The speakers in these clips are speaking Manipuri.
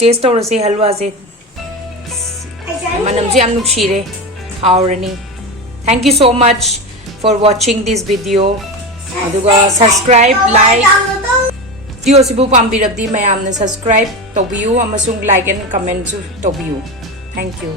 टेस्ट तौरसे हलवा से मनम से am nuksire haurani. Thank you so much for watching this video. Aduga subscribe, like video sibu pambirabdi mayamna subscribe tobiyu amasung like and comment su tobiyu. Thank you.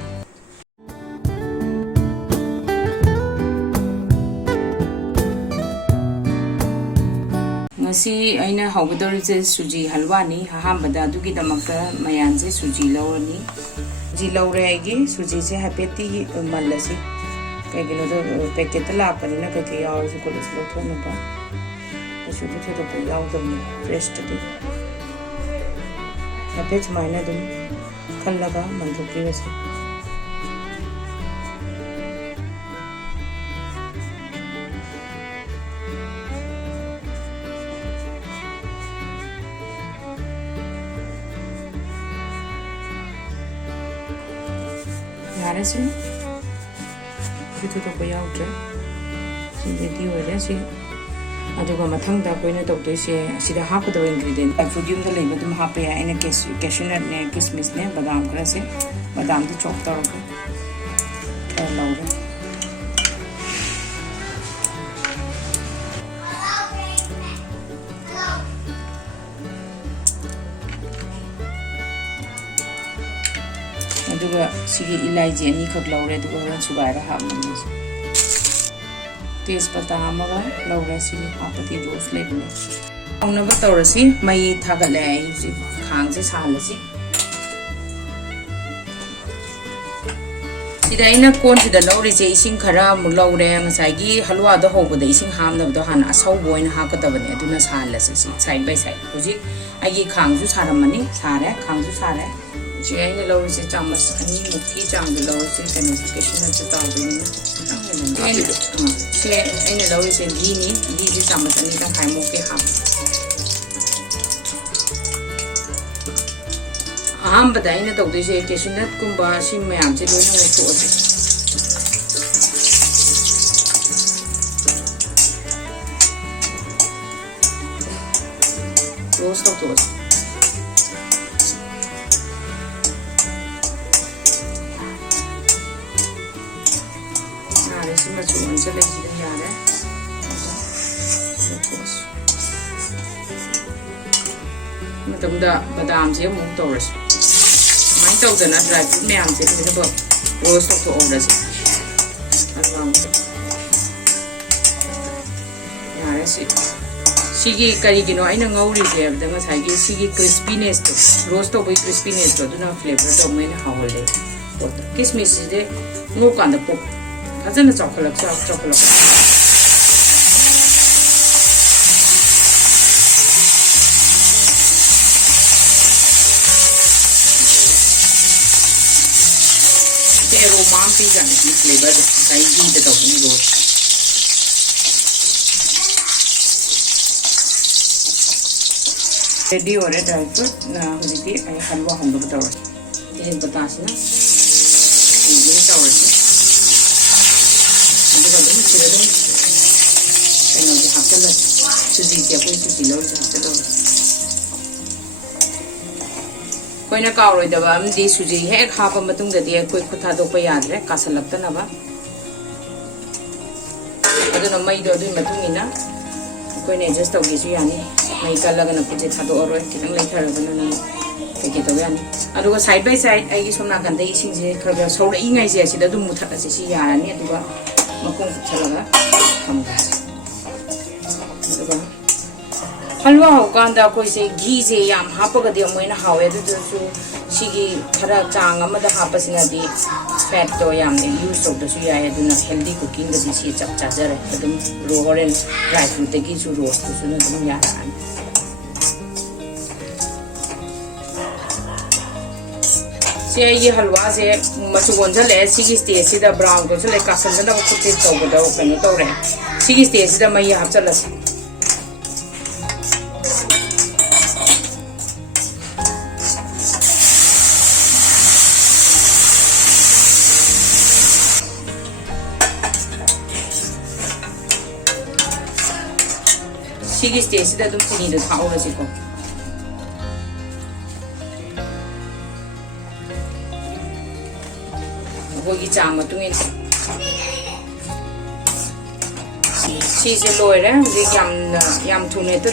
ngasi aina hawdori je suji halwa ni hahambada dugi damakta mayan je suji lawani ji lawre agi suji se hapeti malasi kagino do packet la pani na kake yaw su ko lo thona ba suji the to yaw to fresh to hapet maina dum khallaga mandukri wase Nara sih, itu tuh bayar udah, sih jadi udah sih, ada gua matang dah kau ini tahu tuh sih, sudah hafal tuh ingredient. Foodium tuh lagi tuh hafal ya, ini cashew nut nih, kismis nih, badam keras sih, badam tuh chop taruh ke, lalu. Aduga sigi ilaiji ani khak laure aduga ran sugaira hamna tejpata amaga laure sigi hapati rose lebne auna ba tawrasi mai thagale ji khang se salasi sida ina kon sida laure je ising khara mu laure ngasai gi halwa da hobo da ising hamna da hana asau boin ha ka tabane aduna salasi side by side hoji agi khang ju saramani sare khang ju sare जी आइने लो इसे चम्मच अनि मुट्ठी चांग लो इसे कने केशन से ताऊ बिनी से आइने लो इसे ली से चम्मच अनि का खाइ मोके हाम हम बताइ न तौदे से केशन कुंबा सि मयाम से लोइ न थोसे roast तौदे Cuma selesai sudah ya ada. Macam dah badam sih mau terus. Main tahu dah nak dry fruit ni am sih kita buat roast tu orang sih. Alwang tu. Ya ada sih. Sigi kari gino aina ngau sih ya. Dengan saya gini sigi crispiness tu. Roast tu boleh crispiness tu. Tu na flavor tu main hawal le. Kismis sih ngau kan dah pop. Aja chocolate. Cái aroma phi gần cái flavor cái gì để đâu cũng rồi. Ready हो रहा dry fruit ना हो जाती है हलवा हम लोग बताओ ये बतास ना ये बताओ Suji siapa suji lalu siapa lalu. Kau nak kau roda bam di suji hek hapa matung jadi kau kota do payah ada kasar lagta naba. Ada nama itu ada matung ina. Kau ni just tahu gitu ya ni. Mai kalau kan aku jadi satu orang kita ngelai thara kan na begitu ya ni. Aduh kau side by side, ayi semua kan deh sing je kalau saudara ingai je sih dah tu mutat aja sih ya ni aduh kau makung celaga kamu kasih. Halwa Houba koi se ghee se yam hapaga de moina hawe du su sigi thara chang amada hapasina di fat to yam ne use to su ya aduna healthy cooking da di si chap chajare adum raw orange dry fruit te gi su roast su na dum ya ran se ye halwa se machu gonja le sigi stage si da brown ko se le kasan da ko te to go da ko no to re sigi stage da mai hap chala Sigi stage da dum tini da thau ra si ko ꯑꯩꯈꯣꯏꯒꯤ ꯆꯥꯡ ꯃꯇꯨꯡ ꯏꯟꯅ ꯁꯤꯁꯦ ꯂꯣꯏꯔꯦ ꯍꯧꯖꯤꯛ ꯌꯥꯝ ꯊꯨꯅ ꯍꯦꯛꯇ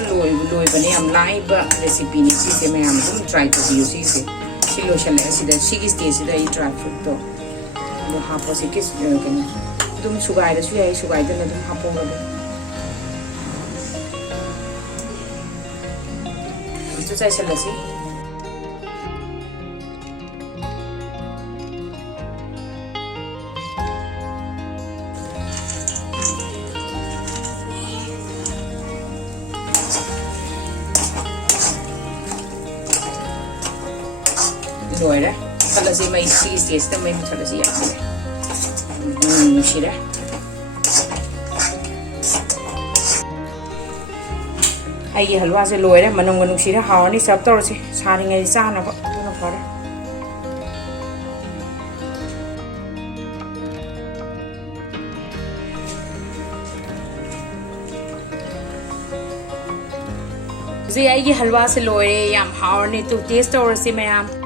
ꯂꯣꯏꯕꯅꯦ ꯌꯥꯝ ꯂꯥꯏꯕ ꯔꯦꯁꯤꯄꯤꯅꯤ ꯁꯤꯁꯦ ꯃꯌꯥꯝ ꯑꯗꯨꯝ ꯇ꯭ꯔꯥꯏ ꯇꯧꯕꯤꯌꯨ ꯁꯤꯁꯦ ꯁꯤ ꯂꯣꯏꯁꯜꯂꯛꯑꯦ ꯁꯤꯗ ꯁꯤꯒꯤ ꯁ꯭ꯇꯦꯖꯁꯤꯗ ꯑꯩ ꯗ꯭ꯔꯥꯏ ꯐ꯭ꯔꯨꯠꯇꯣ ꯑꯗꯨ ꯍꯥꯞꯄꯁꯤ ꯀꯩꯅꯣ ꯑꯗꯨꯝ ꯁꯨꯒꯥꯏꯔꯁꯨ ꯌꯥꯏ ꯁꯨꯒꯥꯏꯗꯅ ꯑꯗꯨꯝ ꯍꯥꯞꯄꯧꯔꯒ ꯑꯗꯨ ꯆꯥꯏꯁꯜꯂꯁꯤ ꯂꯣꯏꯔꯦ ꯃꯨꯊꯠꯂꯁꯤ ꯃꯩ ꯁꯤꯒꯤ ꯁ꯭ꯇꯦꯖꯁꯤꯗ ꯃꯩ ꯃꯨꯊꯠꯂꯁꯤ ꯌꯥꯝꯅ ꯅꯨꯡꯁꯤꯔꯦ ꯑꯩꯒꯤ ꯍꯜꯋꯥꯁꯦ ꯂꯣꯏꯔꯦ ꯃꯅꯝꯒ ꯅꯨꯡꯁꯤꯔꯦ ꯍꯥꯎꯔꯅꯤ ꯁꯔꯞ ꯇꯧꯔꯁꯤ ꯁꯥꯔꯤꯉꯩ ꯆꯥꯅꯕ ꯑꯗꯨꯅ ꯐꯔꯦ ꯍꯧꯖꯤꯛ ꯑꯩꯒꯤ ꯍꯜꯋꯥꯁꯦ ꯂꯣꯏꯔꯦ ꯌꯥꯝ ꯍꯥꯎꯔꯅꯤ ꯇꯨ ꯇꯦꯁ ꯇꯧꯔꯁꯤ ꯃꯌꯥꯝ